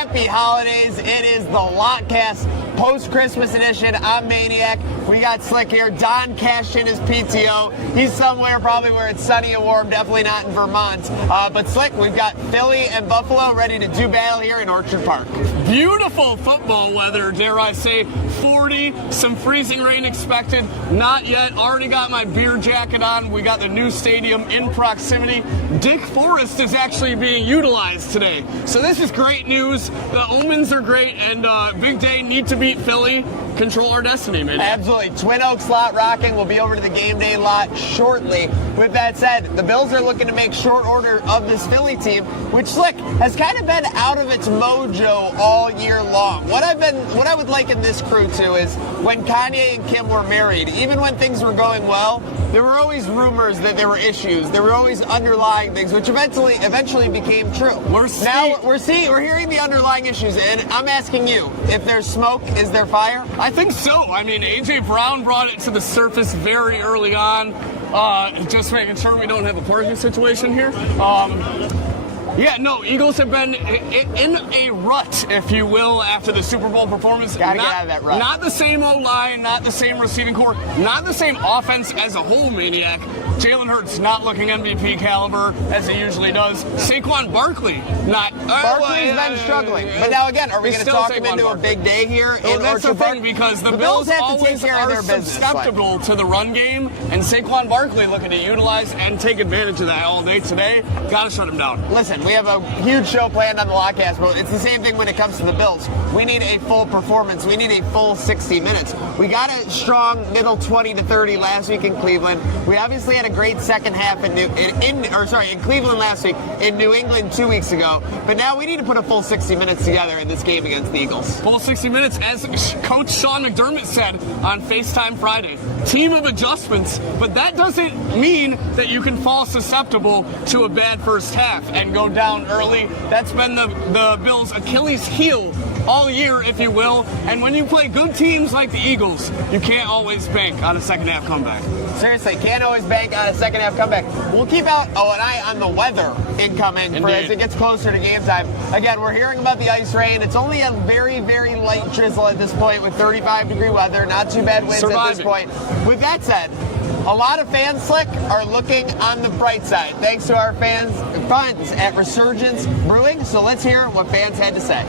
happy holidays. It is the Lotcast post-Christmas edition. I'm Maniac. We got Slick here. Don cashed in his PTO. He's somewhere probably where it's sunny and warm, definitely not in Vermont. But Slick, we've got Philly and Buffalo ready to do battle here in Orchard Park. Beautiful football weather, dare I say. 40, some freezing rain expected. Not yet. Already got my beer jacket on. We got the new stadium in proximity. Dick Forest is actually being utilized today. So this is great news. The omens are great, and big day, need to beat Philly. Control our destiny, man. Absolutely. Twin Oaks lot rocking. We'll be over to the game day lot shortly. With that said, the Bills are looking to make short order of this Philly team, which Slick has kind of been out of its mojo all year long. What I would liken this crew to is when Kanye and Kim were married, even when things were going well, there were always rumors that there were issues. There were always underlying things, which eventually became true. We're hearing the underlying issues, and I'm asking you, if there's smoke, is there fire? I think so. I mean, A.J. Brown brought it to the surface very early on, just making sure we don't have a parking situation here. Eagles have been in a rut, if you will, after the Super Bowl performance. Gotta get out of that rut. Not the same O-line, not the same receiving core, not the same offense as a whole, Maniac. Jalen Hurts not looking MVP caliber as he usually does. Saquon Barkley not. Barkley's been struggling. But now again, are we going to talk him into a big day here in That's the Orchard Park? thing, because the Bills Bills have to take always care of are their business. susceptible to the run game, and Saquon Barkley looking to utilize and take advantage of that all day today. Got to shut him down. Listen, we have a huge show planned on the Lotcast, but it's the same thing when it comes to the Bills. We need a full performance. We need a full 60 minutes. We got a strong middle 20 to 30 last week in Cleveland. We obviously had a great second half in Cleveland last week, in New England 2 weeks ago. But now we need to put a full 60 minutes together in this game against the Eagles. Full 60 minutes, as Coach Sean McDermott said on FaceTime Friday. Team of adjustments, but that doesn't mean that you can fall susceptible to a bad first half and go down early. That's been the Bills' Achilles heel all year, if you will. And when you play good teams like the Eagles, you can't always bank on a second half comeback. Seriously, can't always bank on a second half comeback. We'll keep an eye on the weather incoming for as it gets closer to game time. Again, we're hearing about the ice rain. It's only a very, very light drizzle at this point with 35-degree weather. Not too bad winds at this point. With that said, a lot of fans, Slick, are looking on the bright side, thanks to our fans at Resurgence Brewing. So let's hear what fans had to say.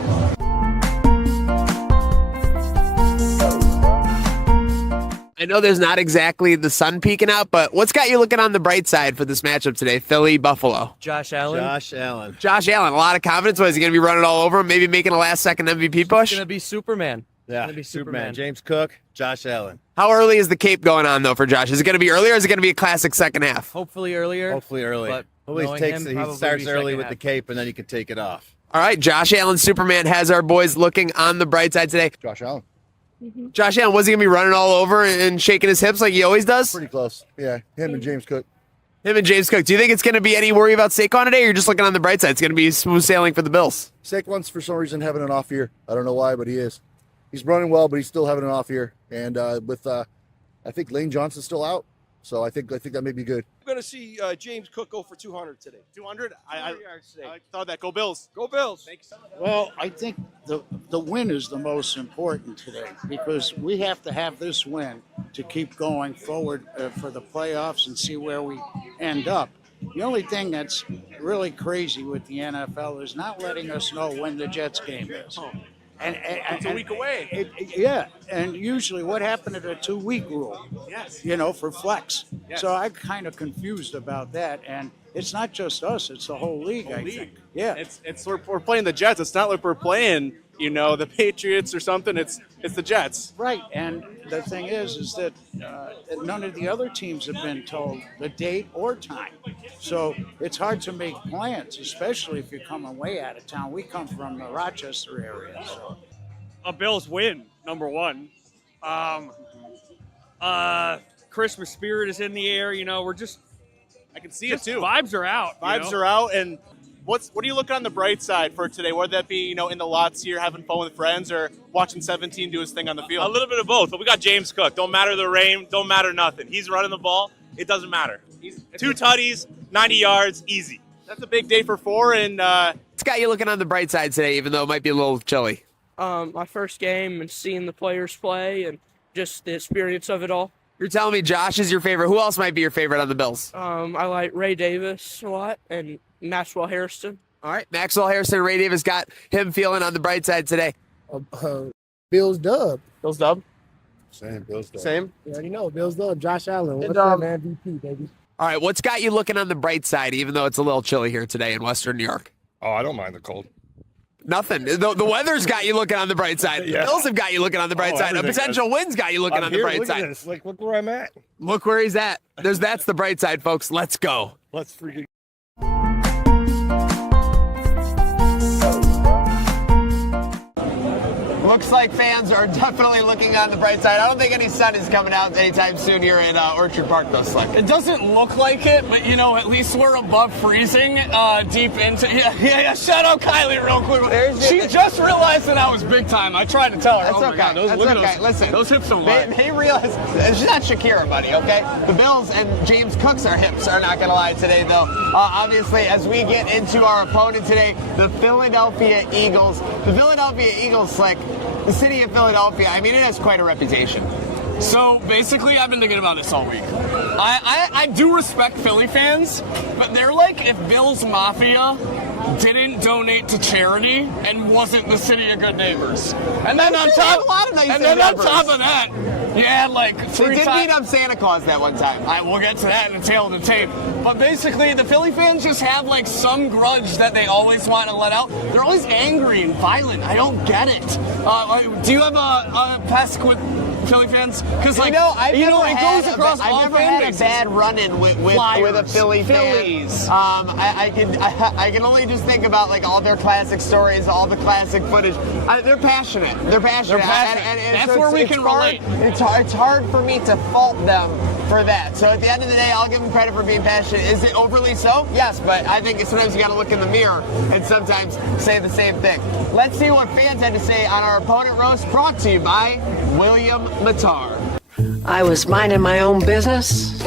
I know there's not exactly the sun peeking out, but what's got you looking on the bright side for this matchup today? Philly, Buffalo. Josh Allen. A lot of confidence. What, is he going to be running all over him, maybe making a last-second MVP push? He's going to be Superman. Yeah, Superman. James Cook, Josh Allen. How early is the cape going on, though, for Josh? Is it going to be earlier, or is it going to be a classic second half? Hopefully earlier. Hopefully early. But he starts early with the cape, and then he can take it off. All right, Josh Allen, Superman, has our boys looking on the bright side today. Josh Allen. Josh Allen, was he going to be running all over and shaking his hips like he always does? Pretty close. Yeah, him and James Cook. Him and James Cook. Do you think it's going to be any worry about Saquon today, or you're just looking on the bright side? It's going to be smooth sailing for the Bills. Saquon's, for some reason, having an off year. I don't know why, but he is. He's running well, but he's still having an off year. And I think Lane Johnson's still out, so I think that may be good. We're going to see James Cook go for 200 today. 200? I thought that. Go Bills. Go Bills. Thanks. Well, I think the win is the most important today because we have to have this win to keep going forward for the playoffs and see where we end up. The only thing that's really crazy with the NFL is not letting us know when the Jets game is. And it's a week away. And usually what happened to the 2-week rule? Yes. For flex. Yes. So I'm kind of confused about that, and it's not just us; it's the whole league. I think. Yeah. We're playing the Jets. It's not like we're playing, the Patriots or something. It's the Jets. Right. And the thing is that none of the other teams have been told the date or time. So it's hard to make plans, especially if you're coming way out of town. We come from the Rochester area. So. A Bills win, number one. Christmas spirit is in the air. I can see it too. Vibes are out. Vibes are out. And what are you looking on the bright side for today? Whether that be, in the lots here having fun with friends or watching 17 do his thing on the field? A little bit of both. But we got James Cook. Don't matter the rain. Don't matter nothing. He's running the ball. It doesn't matter. 2 tutties, 90 yards, easy. That's a big day for 4. And What's got you looking on the bright side today, even though it might be a little chilly? My first game and seeing the players play and just the experience of it all. You're telling me Josh is your favorite. Who else might be your favorite on the Bills? I like Ray Davis a lot and Maxwell Harrison. All right, Maxwell Harrison, Ray Davis got him feeling on the bright side today. Bills dub. Bills dub? Same, Bills. Same? You already know, Bills dub. Josh Allen. What's up, man? MVP, baby. All right, what's got you looking on the bright side, even though it's a little chilly here today in Western New York? Oh, I don't mind the cold. Nothing. The weather's got you looking on the bright side. The Bills have got you looking on the bright side. A potential win's got you looking on the bright side. At this. Like, look where I'm at. Look where he's at. That's the bright side, folks. Let's go. Let's freaking. Looks like fans are definitely looking on the bright side. I don't think any sun is coming out anytime soon here in Orchard Park, though, Slick. It doesn't look like it, but at least we're above freezing deep into. Yeah. Shout out Kylie real quick. She just realized that I was big time. I tried to tell her. That's oh my okay. God, That's okay. Listen, those hips don't lie. They realize she's not Shakira, buddy. Okay, the Bills and James Cook's hips are not gonna lie today, though. Obviously, as we get into our opponent today, the Philadelphia Eagles. The Philadelphia Eagles, Slick. The city of Philadelphia, I mean, it has quite a reputation. So basically, I've been thinking about this all week. I do respect Philly fans, but they're like if Bills Mafia didn't donate to charity and wasn't the city of good neighbors. And then on top of that, you had like They did beat up Santa Claus that one time. We'll get to that in the tail of the tape. But basically, the Philly fans just have like some grudge that they always want to let out. They're always angry and violent. I don't get it. Do you have a past with Philly fans? Because it goes across all I've never had a bad run-in with a Philly fan. I can only just think about like all their classic stories, all the classic footage. They're passionate. And That's where we can relate. It's hard for me to fault them for that. So at the end of the day, I'll give them credit for being passionate. Is it overly so? Yes, but I think sometimes you got to look in the mirror and sometimes say the same thing. Let's see what fans had to say on our opponent roast, brought to you by William Matar. I was minding my own business.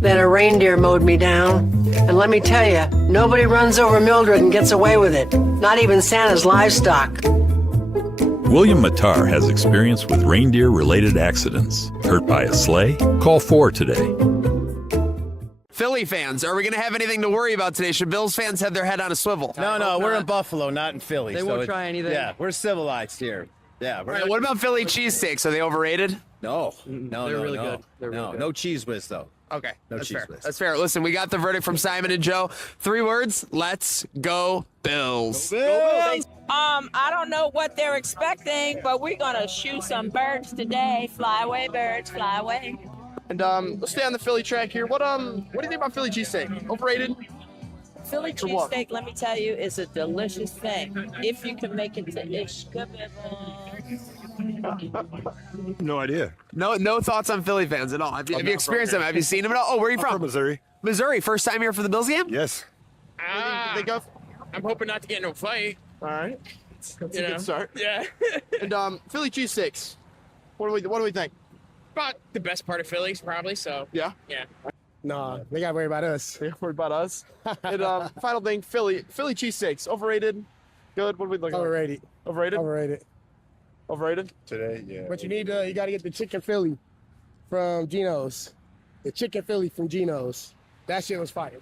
Then a reindeer mowed me down. And let me tell you, nobody runs over Mildred and gets away with it. Not even Santa's livestock. William Matar has experience with reindeer-related accidents. Hurt by a sleigh? Call 4 today. Philly fans, are we going to have anything to worry about today? Should Bills fans have their head on a swivel? No, we're in Buffalo, not in Philly. They won't try anything. Yeah, we're civilized here. Yeah. All right, what about Philly cheesesteaks? Are they overrated? No, They're really good. They're really good. No cheese whiz, though. Okay, That's fair. whiz. That's fair. Listen, we got the verdict from Simon and Joe. 3 words. Let's go Bills. I don't know what they're expecting, but we're gonna shoot some birds today. Fly away, birds, fly away. And let's stay on the Philly track here. What do you think about Philly cheesesteak? Overrated? Philly cheesesteak, let me tell you, is a delicious thing if you can make it to ish. No idea. No thoughts on Philly fans at all. Have you experienced them? Have you seen them at all? Oh, where are you I'm from Missouri. Missouri. First time here for the Bills game? Yes. I'm hoping not to get into a fight. All right. That's a good start. Yeah. And Philly cheesesteaks. What do we think? About the best part of Philly's probably, so. Yeah. Yeah. No, they got to worry about us. They're worried about us. And final thing, Philly cheesesteaks. Overrated? Good? What do we look at? Overrated. Overrated? Overrated. Overrated? Today, yeah. But you got to get the chicken Philly from Geno's. The chicken Philly from Geno's. That shit was fire.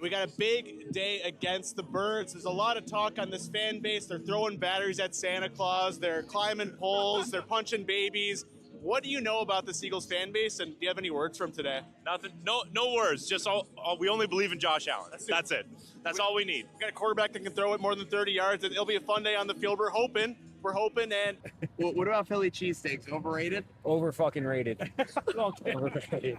We got a big day against the Birds. There's a lot of talk on this fan base. They're throwing batteries at Santa Claus. They're climbing poles. They're punching babies. What do you know about the Eagles fan base, and do you have any words from today? Nothing. No words. Just we only believe in Josh Allen. That's it. That's all we need. We got a quarterback that can throw it more than 30 yards. It'll be a fun day on the field. We're hoping. And What about Philly cheesesteaks? Overrated? Over fucking rated. Overrated.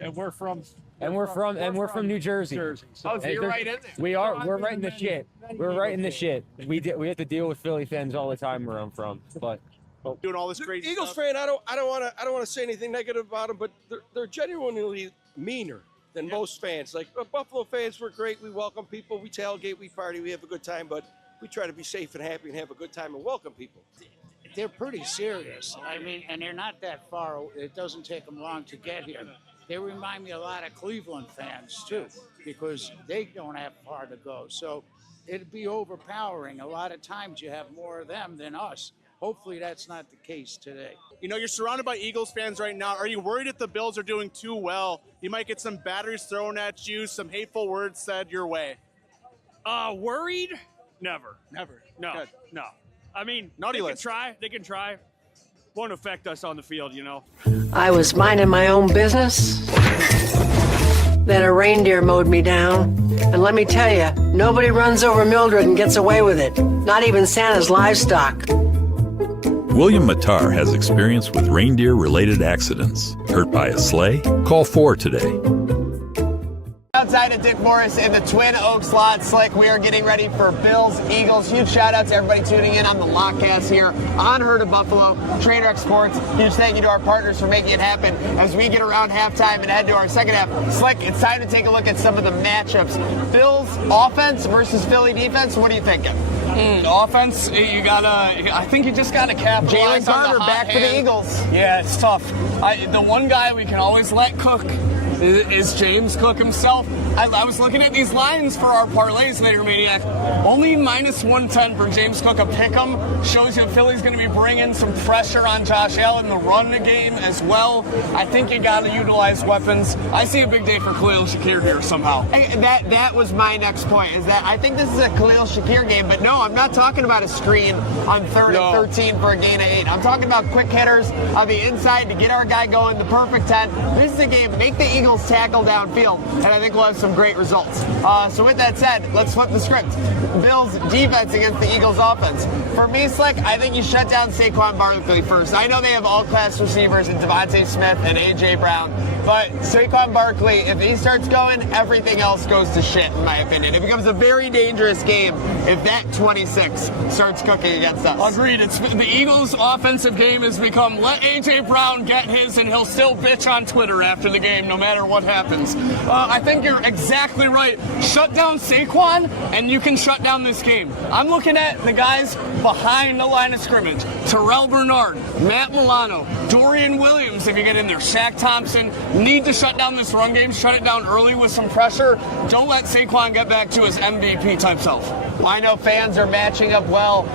And we're from New Jersey. Oh, so you're right in there. We're right in the shit. We're right in the shit. We have to deal with Philly fans all the time where I'm from. But doing all this great Eagles stuff. fan, I don't want to say anything negative about them, but they're genuinely meaner than most fans. Like Buffalo fans, we're great. We welcome people. We tailgate. We party. We have a good time. But we try to be safe and happy and have a good time and welcome people. They're pretty serious. I mean, and they're not that far. It doesn't take them long to get here. they remind me a lot of Cleveland fans too, because they don't have far to go. So it'd be overpowering. A lot of times you have more of them than us. Hopefully that's not the case today. You know, you're surrounded by Eagles fans right now. Are you worried if the Bills are doing too well? You might get some batteries thrown at you, some hateful words said your way. Worried? Never. Never. No. Good. No. I mean, Naughty they list. can try. They can try. Won't affect us on the field, you know. I was minding my own business. Then a reindeer mowed me down. And let me tell you, nobody runs over Mildred and gets away with it. Not even Santa's livestock. William Matar has experience with reindeer-related accidents. Hurt by a sleigh? Call 4 today. Outside of Dick Morris in the Twin Oaks lot, Slick, we are getting ready for Bills, Eagles. Huge shout out to everybody tuning in on the Lockcast here on Herd of Buffalo, Trader X Sports. Huge thank you to our partners for making it happen as we get around halftime and head to our second half. Slick, it's time to take a look at some of the matchups. Bills offense versus Philly defense. What are you thinking? Offense, I think you just gotta capitalize Jalen on Carter the hot back for the hand. Eagles. Yeah, it's tough. The one guy we can always let cook is James Cook himself. I was looking at these lines for our parlays later, Maniac. Only -110 for James Cook. A pick'em shows you Philly's going to be bringing some pressure on Josh Allen to run the game as well. I think you got to utilize weapons. I see a big day for Khalil Shakir here somehow. Hey, that was my next point, is that I think this is a Khalil Shakir game, but no, I'm not talking about a screen on 3rd and 13 for a gain of 8. I'm talking about quick hitters on the inside to get our guy going, the perfect 10. This is a game, make the Eagles tackle downfield, and I think we'll have some great results. So with that said, let's flip the script. Bills defense against the Eagles offense. For me, Slick, I think you shut down Saquon Barkley first. I know they have all-class receivers in Devontae Smith and A.J. Brown, but Saquon Barkley, if he starts going, everything else goes to shit, in my opinion. It becomes a very dangerous game if that 26 starts cooking against us. Agreed. The Eagles' offensive game has become let A.J. Brown get his and he'll still bitch on Twitter after the game no matter what happens. I think you're exactly right. Shut down Saquon and you can shut down this game. I'm looking at the guys behind the line of scrimmage. Terrell Bernard, Matt Milano, Dorian Williams if you get in there, Shaq Thompson. Need to shut down this run game, shut it down early with some pressure. Don't let Saquon get back to his MVP type self. Well, I know fans are matching up well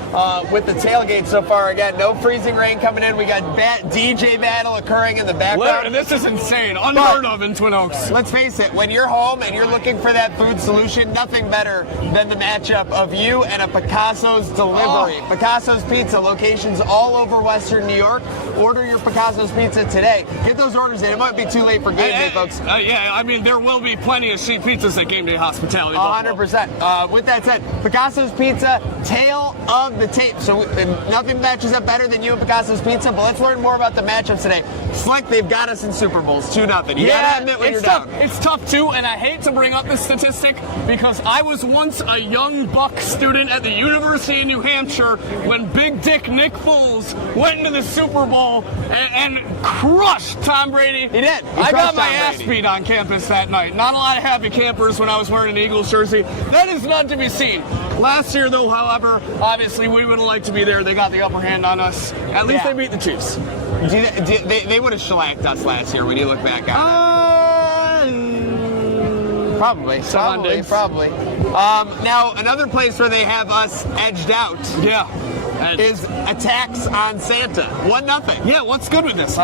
with the tailgate so far. Again, no freezing rain coming in. We got DJ battle occurring in the background. And this is insane. Unheard of in Twin Oaks. Let's face it, when you're home and you're looking for that food solution, nothing better than the matchup of you and a Picasso's delivery. Picasso's Pizza, locations all over Western New York. Order your Picasso's Pizza today. Get those orders in. It might be too late for game day, folks. Yeah, I mean, there will be plenty of cheap pizzas at Game Day Hospitality. 100%. With that said, Picasso's Pizza, tail of the tape. So nothing matches up better than you and Picasso's Pizza, but let's learn more about the matchups today. Slick, they've got us in Super Bowls, 2-0. You gotta admit when you're down. It's tough too, and I hate to bring up this statistic because I was once a young Buck student at the University of New Hampshire when Big Dick Nick Foles went into the Super Bowl and crushed Tom Brady. He did. I got my ass beat on campus that night. Not a lot of happy campers when I was wearing an Eagles jersey. That is not to be seen. Last year, though, however, obviously we would have liked to be there. They got the upper hand on us. At least they beat the Chiefs. They would have shellacked us last year when you look back on it. Probably. Now, another place where they have us edged out is attacks on Santa. 1-0. Yeah, what's good with this? So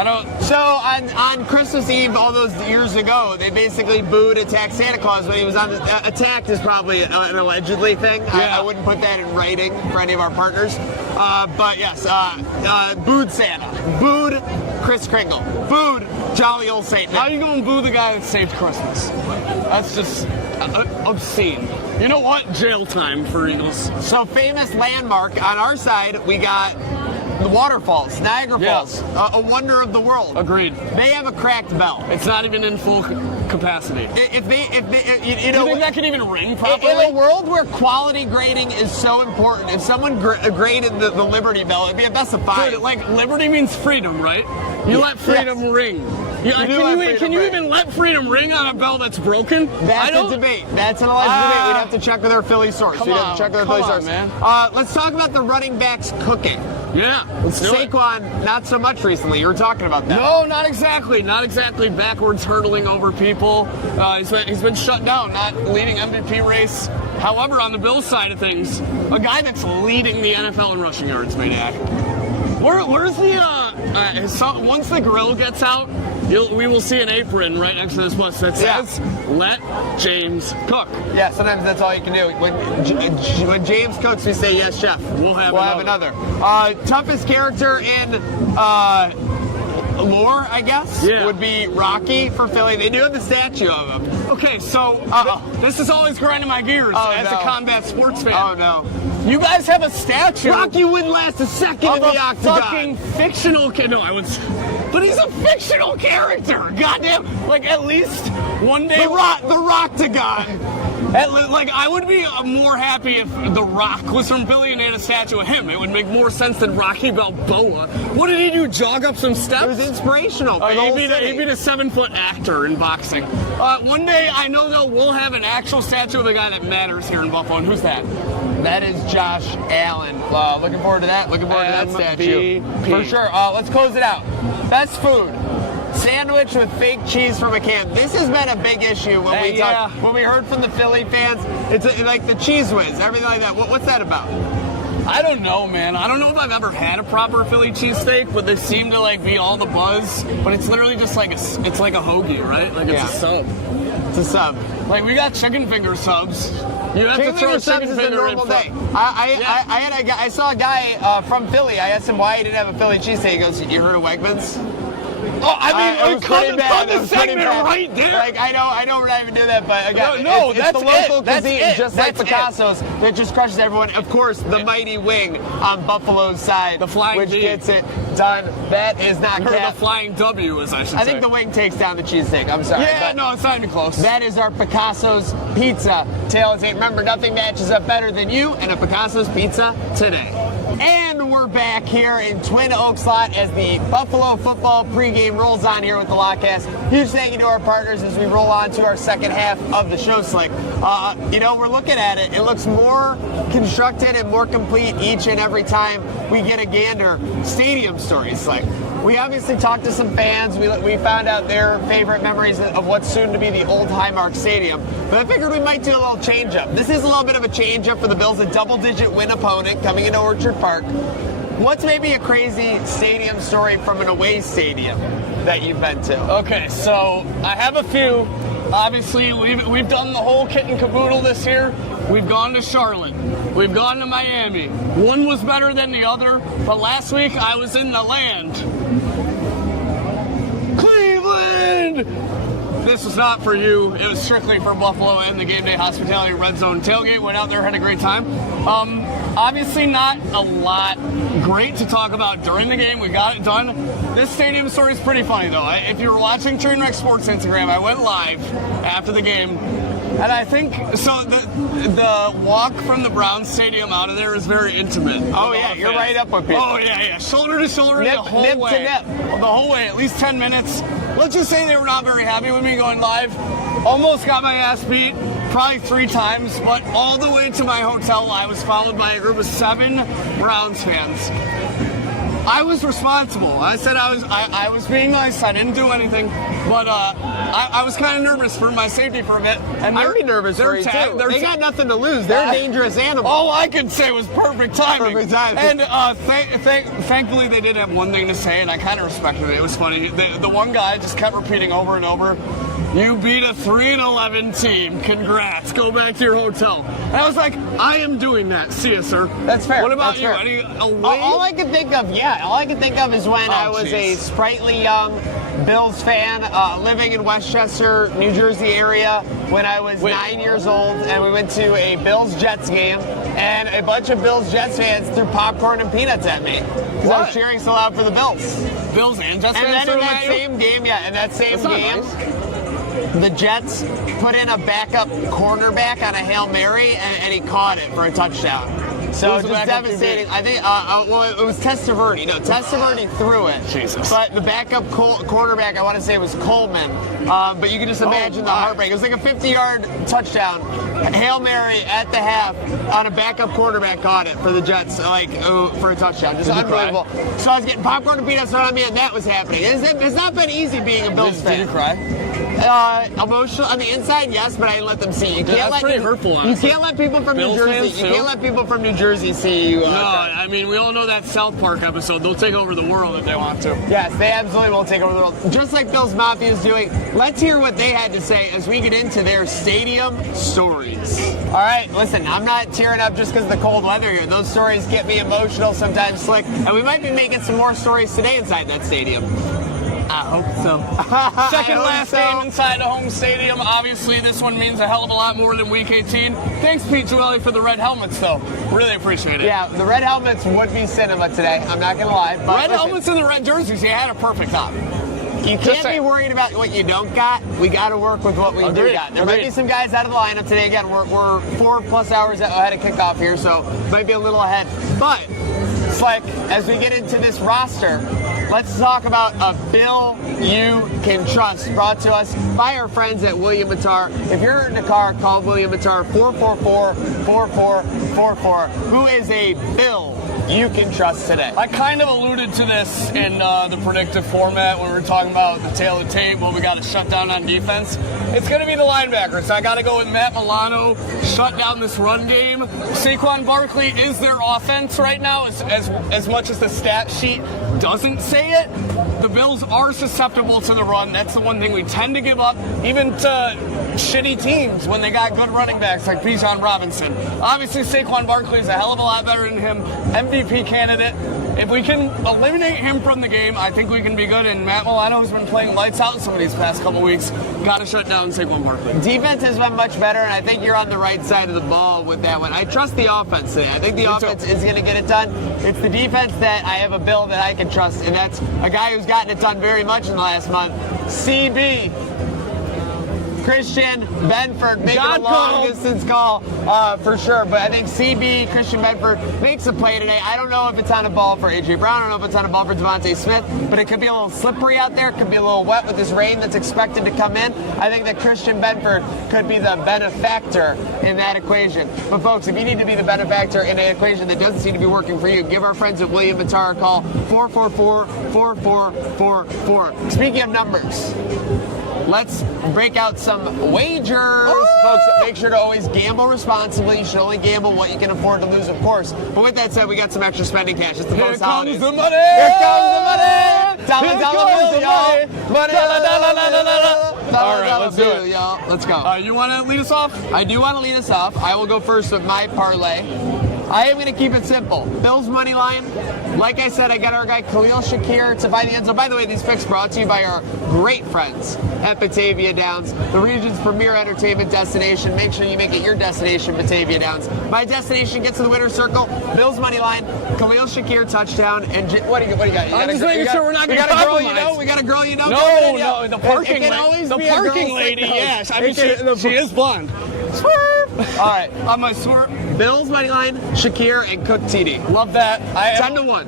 on Christmas Eve all those years ago, they basically booed Attack Santa Claus when he was on the attacked is probably an allegedly thing. I wouldn't put that in writing for any of our partners. But yes, booed Santa. Booed Kris Kringle. Booed Jolly Old Saint Nick. How are you going to boo the guy that saved Christmas? That's just obscene. You know what? Jail time for Eagles. So famous landmark on our side, we got the waterfalls, Niagara Falls, a wonder of the world. Agreed. They have a cracked bell. It's not even in full capacity. If they, you know, think that can even ring properly? In a world where quality grading is so important, if someone graded the Liberty Bell, it'd be a best of 5. Dude, like liberty means freedom, right? You let freedom ring. Yeah, can you even let freedom ring on a bell that's broken? That's a debate. That's an alleged debate. We'd have to check with our Philly source. We'd have to check with our Philly source. Man. Let's talk about the running backs cooking. Yeah, let's do it. Saquon, not so much recently. You were talking about that. No, not exactly. Not exactly backwards hurdling over people. He's been shut down, not leading MVP race. However, on the Bills side of things, a guy that's leading the NFL in rushing yards, Maniac. Where's the once the grill gets out, we will see an apron right next to this bus that says, "Let James cook." Yeah, sometimes that's all you can do. When James cooks, we say, "Yes, chef." We'll have another. Toughest character in lore, I guess, would be Rocky for Philly. They do have the statue of him. Okay, so this is always grinding my gears as a combat sports fan. Oh, no. You guys have a statue. Rocky wouldn't last a second in the octagon. Fucking fictional kid. No, but he's a fictional character. Goddamn. Like, at least one day. The Roctagon. Like, I would be more happy if The Rock was from Philly and had a statue of him. It would make more sense than Rocky Balboa. What did he do? Jog up some steps? It was inspirational. He'd be the 7-foot actor in boxing. One day, I know we'll have an actual statue of a guy that matters here in Buffalo. And who's that? That is Josh Allen. Looking forward to that. Looking forward to that statue. For sure. Let's close it out. Best food. Sandwich with fake cheese from a can. This has been a big issue when we heard from the Philly fans. It's like the cheese whiz, everything like that. What's that about? I don't know, man. I don't know if I've ever had a proper Philly cheesesteak, but they seem to be all the buzz. But it's literally just it's like a hogie, right? Like it's a sub. It's a sub. Like we got chicken finger subs. You have to throw chicken is a finger normal day. I saw a guy from Philly. I asked him why he didn't have a Philly cheesesteak. He goes, "You heard of Wegmans?" Oh, I mean, cut the segment right there. Like, I know we're not even doing that, but again, it's that's the local cuisine, it. just like Picasso's, that just crushes everyone. Of course, the mighty wing on Buffalo's side, the flying which D. gets it done. That is not the flying W, as I should say. I think the wing takes down the cheesesteak. I'm sorry. Yeah, no, it's not even close. That is our Picasso's Pizza. Tail 8. Remember, nothing matches up better than you and a Picasso's Pizza today. And we're back here in Twin Oaks lot as the Buffalo football pregame rolls on here with the Lockcast. Huge thank you to our partners as we roll on to our second half of the show, Slick. We're looking at it. It looks more constructed and more complete each and every time we get a gander. Stadium stories, Slick. We obviously talked to some fans. We found out their favorite memories of what's soon to be the old Highmark Stadium. But I figured we might do a little change-up. This is a little bit of a change-up for the Bills, a double-digit win opponent coming into Orchard Park. What's maybe a crazy stadium story from an away stadium that you've been to? Okay, so I have a few. Obviously, we've done the whole kit and caboodle this year. We've gone to Charlotte. We've gone to Miami. One was better than the other, but last week I was in the land. Cleveland! This was not for you. It was strictly for Buffalo and the Game Day Hospitality Red Zone Tailgate. Went out there, had a great time. Obviously not a lot great to talk about during the game. We got it done. This stadium story is pretty funny, though. If you were watching Trainwreck Sports Instagram, I went live after the game. And I think, so the walk from the Browns Stadium out of there is very intimate. Oh, yeah, you're right up with people. Oh, yeah. Shoulder to shoulder the whole nip way. To nip. The whole way, at least 10 minutes. Let's just say they were not very happy with me going live. Almost got my ass beat, probably 3 times, but all the way to my hotel, I was followed by a group of 7 Browns fans. I was responsible. I said I was being nice. I didn't do anything, but I was kind of nervous for my safety for a bit. And I'd be nervous for you too. They got nothing to lose. They're dangerous animals. All I could say was perfect timing. Perfect timing. And thankfully they did have one thing to say, and I kind of respected it. It was funny. The one guy just kept repeating over and over, "You beat a 3-11 team. Congrats. Go back to your hotel." And I was like, I am doing that. See you, sir. That's fair. What about That's you? fair. Any away? All I can think of is when I was a sprightly young Bills fan living in Westchester, New Jersey area when I was 9 years old, and we went to a Bills-Jets game, and a bunch of Bills-Jets fans threw popcorn and peanuts at me because I was cheering so loud for the Bills. Bills and Jets fans. And then in that same game, the Jets put in a backup cornerback on a Hail Mary, and he caught it for a touchdown. So Who's the just backup devastating. QB? I think, well, it was Testaverde. No, Testaverde threw it. Jesus. But the backup quarterback, I want to say it was Coleman. But you can just imagine the heartbreak. It was like a 50-yard touchdown. Hail Mary at the half on a backup quarterback caught it for the Jets, for a touchdown. Just unbelievable. So I was getting popcorn and peanuts on me, and that was happening. It's not been easy being a Bills fan. Did you cry? Emotional on the inside, yes, but I didn't let them see. You can't That's let pretty hurtful, honestly. You can't let people from Bills New Jersey. fans, You too? can't let people from New Jersey see you. No, I mean, we all know that South Park episode. They'll take over the world if they want to. Yes, they absolutely will take over the world. Just like Bills Mafia is doing. Let's hear what they had to say as we get into their stadium stories. All right, listen, I'm not tearing up just because of the cold weather here. Those stories get me emotional, sometimes slick, and we might be making some more stories today inside that stadium. I hope so. Second last game inside the home stadium. Obviously, this one means a hell of a lot more than Week 18. Thanks, Pete Joelli, for the red helmets, though. Really appreciate it. Yeah, the red helmets would be cinema today. I'm not going to lie. But red helmets and the red jerseys, you had a perfect op. You can't be worried about what you don't got. We got to work with what we do got. There might be some guys out of the lineup today. Again, we're 4+ hours ahead of kickoff here, so might be a little ahead. But it's like, as we get into this roster, let's talk about a bill you can trust, brought to us by our friends at William Matar. If you're in a car, call William Matar, 444-4444, who is a bill you can trust today. I kind of alluded to this in the predictive format when we were talking about the tail of tape, what we got to shut down on defense. It's going to be the linebackers. I got to go with Matt Milano, shut down this run game. Saquon Barkley is their offense right now, as much as the stat sheet doesn't say it. The Bills are susceptible to the run. That's the one thing we tend to give up, even to shitty teams when they got good running backs like Bijan Robinson. Obviously, Saquon Barkley is a hell of a lot better than him. MVP candidate. If we can eliminate him from the game, I think we can be good. And Matt Milano has been playing lights out some of these past couple weeks. Got to shut down Saquon Barkley. Defense has been much better, and I think you're on the right side of the ball with that one. I trust the offense today. I think the offense is going to get it done. It's the defense that I have a bill that I can trust, and that's a guy who's gotten it done very much in the last month. CB. Christian Benford making a long-distance call for sure. But I think CB, Christian Benford, makes a play today. I don't know if it's on a ball for A.J. Brown. I don't know if it's on a ball for Devontae Smith. But it could be a little slippery out there. It could be a little wet with this rain that's expected to come in. I think that Christian Benford could be the benefactor in that equation. But, folks, if you need to be the benefactor in an equation that doesn't seem to be working for you, give our friends at William Matar a call, 444-4444. Speaking of numbers, let's break out some wagers. Folks, make sure to always gamble responsibly. You should only gamble what you can afford to lose, of course. But with that said, we got some extra spending cash. It's the Here most comes holidays. the money! Here comes the money! Here comes the money! All right, let's do it. Y'all. Let's go. You want to lead us off? I do want to lead us off. I will go first with my parlay. I am going to keep it simple. Bills money line. Like I said, I got our guy Khalil Shakir to find the end zone. By the way, these picks brought to you by our great friends at Batavia Downs, the region's premier entertainment destination. Make sure you make it your destination, Batavia Downs. My destination gets to the winner's circle. Bills money line, Khalil Shakir touchdown, and what do you got? I'm just making sure we're not going to compromise. We got a girl you know. No, the parking lady. lady. Yes, I mean she is blonde. Swerve. All right, I'm a swerve. Bills money line, Shakir and Cook TD. Love that. 10-1.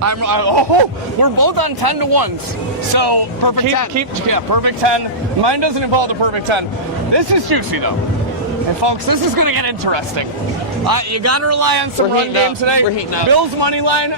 We're both on 10-1s. So perfect 10. Perfect 10. Mine doesn't involve the perfect 10. This is juicy though. And folks, this is going to get interesting. You got to rely on some run game today. We're heating up. Bills money line.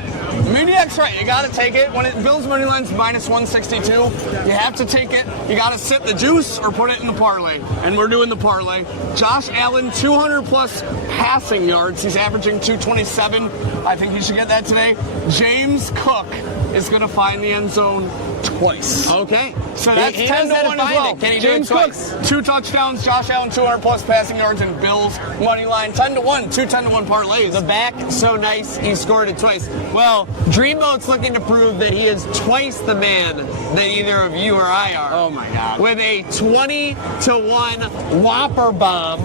Maniac's right. You got to take it. When Bills money line's -162, you have to take it. You got to sit the juice or put it in the parlay. And we're doing the parlay. Josh Allen, 200+ passing yards. He's averaging 227. I think he should get that today. James Cook is going to find the end zone twice. Okay. So that's 10-1 as well. Can he James do it Cook, twice? 2 touchdowns. Josh Allen, 200+ passing yards, and Bills money line 10-1. 2 10-1 parlays. The back, so nice, he scored it twice. Well, Dreamboat's looking to prove that he is twice the man that either of you or I are. Oh my God. With a 20-1 Whopper bomb.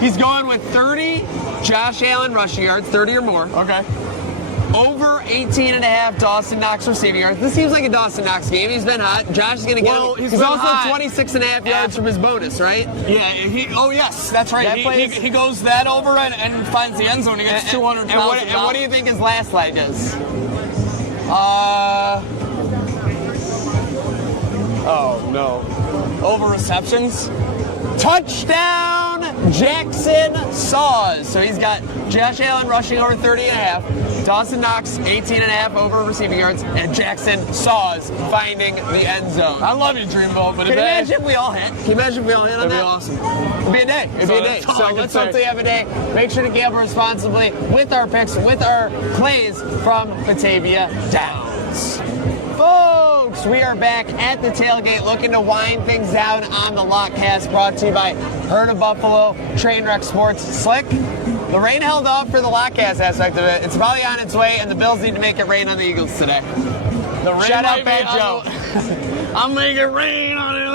He's going with 30 Josh Allen rushing yards, 30 or more. Okay. Over 18.5 Dawson Knox receiving yards. This seems like a Dawson Knox game. He's been hot. Josh is going to get him. He's also 26.5 yards from his bonus, right? Yeah. Yes, that's right. He goes that over and finds the end zone. He gets $200,000. And what do you think his last line is? Oh no. Over receptions. Touchdown, Jackson Saws. So he's got Josh Allen rushing over 30.5, Dawson Knox 18.5 over receiving yards, and Jackson Saws finding the end zone. I love you, Dreamboat, but Can you imagine if we all hit? Can you imagine if we all hit on that? It'd be awesome. It'd be a day. It'd be a day. So let's hopefully have a day. Make sure to gamble responsibly with our picks, with our plays from Batavia Downs. Folks, we are back at the tailgate looking to wind things down on the Lockcast, brought to you by Herd of Buffalo, Trainwreck Sports. Slick, the rain held off for the Lockcast aspect of it. It's probably on its way, and the Bills need to make it rain on the Eagles today. The rain Shout out might Bad be Joe. I'm making it rain on it.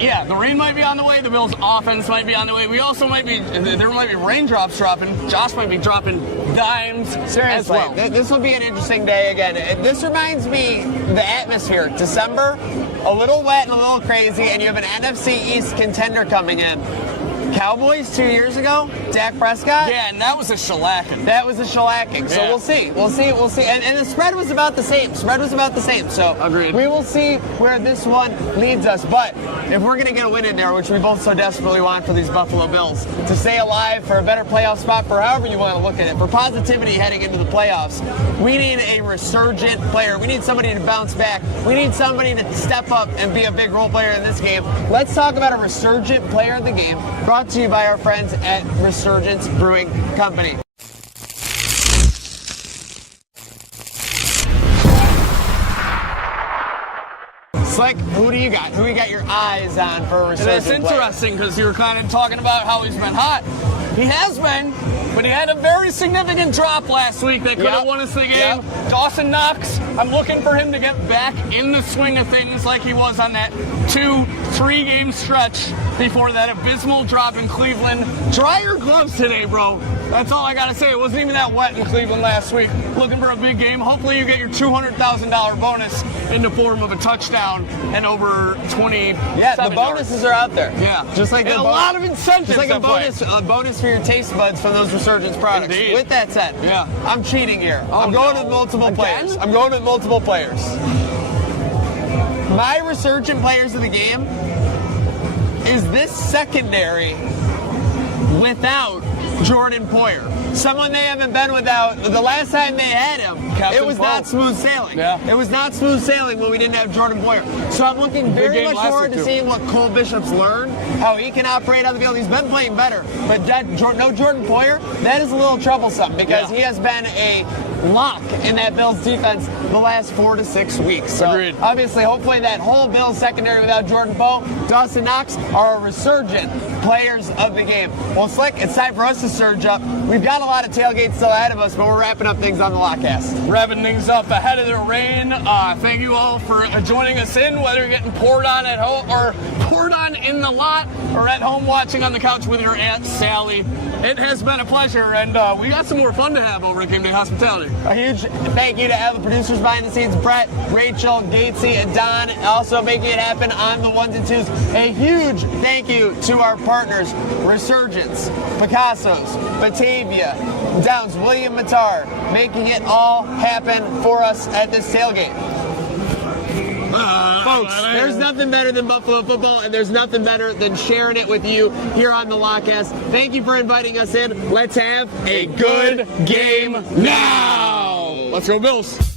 Yeah, the rain might be on the way. The Bills' offense might be on the way. We also might be, there might be raindrops dropping. Josh might be dropping dimes Seriously, as well. This will be an interesting day again. This reminds me, the atmosphere, December, a little wet and a little crazy, and you have an NFC East contender coming in. Cowboys 2 years ago, Dak Prescott. Yeah, and that was a shellacking. So Yeah. we'll see. And the spread was about the same. So Agreed. we will see where this one leads us. But if we're going to get a win in there, which we both so desperately want for these Buffalo Bills, to stay alive for a better playoff spot, for however you want to look at it, for positivity heading into the playoffs, we need a resurgent player. We need somebody to bounce back. We need somebody to step up and be a big role player in this game. Let's talk about a resurgent player of the game, brought to you by our friends at Resurgence Brewing Company. Slick, who do you got? Who you got your eyes on for a resurgent And it's interesting because you were kind of talking about how he's been hot. He has been, but he had a very significant drop last week that could have won us the game. Dawson Knox, I'm looking for him to get back in the swing of things like he was on that 2-3 game stretch before that abysmal drop in Cleveland. Dry your gloves today, bro. That's all I got to say. It wasn't even that wet in Cleveland last week. Looking for a big game. Hopefully you get your $200,000 bonus in the form of a touchdown and over 20. Yeah, the bonuses are out there. Yeah. Just like and a lot of incentives. Just like a bonus for your taste buds from those Resurgence products. Indeed. With that said, I'm cheating here. I'm going with multiple players. My resurgent players of the game is this secondary without Jordan Poyer. Someone they haven't been without. The last time they had him, it was not smooth sailing. It was not smooth sailing when we didn't have Jordan Poyer. So I'm looking very much forward to seeing what Cole Bishop's learned, how he can operate on the field. He's been playing better, but no Jordan Poyer, that is a little troublesome because he has been a lock in that Bills defense the last 4 to 6 weeks. So Agreed. obviously, hopefully that whole Bills secondary without Jordan Poe, Dawson Knox are resurgent players of the game. Well, Slick, it's time for us to surge up. We've got a lot of tailgates still ahead of us, but we're wrapping up things on the Lockcast. Wrapping things up ahead of the rain. Thank you all for joining us in, whether you're getting poured on at home or poured on in the lot or at home watching on the couch with your Aunt Sally. It has been a pleasure, and we got some more fun to have over at Game Day Hospitality. A huge thank you to all the producers behind the scenes, Brett, Rachel, Gatesy, and Don, also making it happen on the ones and twos. A huge thank you to our partners, Resurgence, Picasso's, Batavia, Downs, William Matar, making it all happen for us at this tailgate. Folks, there's nothing better than Buffalo football, and there's nothing better than sharing it with you here on the Lockcast. Thank you for inviting us in. Let's have a good game now. Let's go Bills.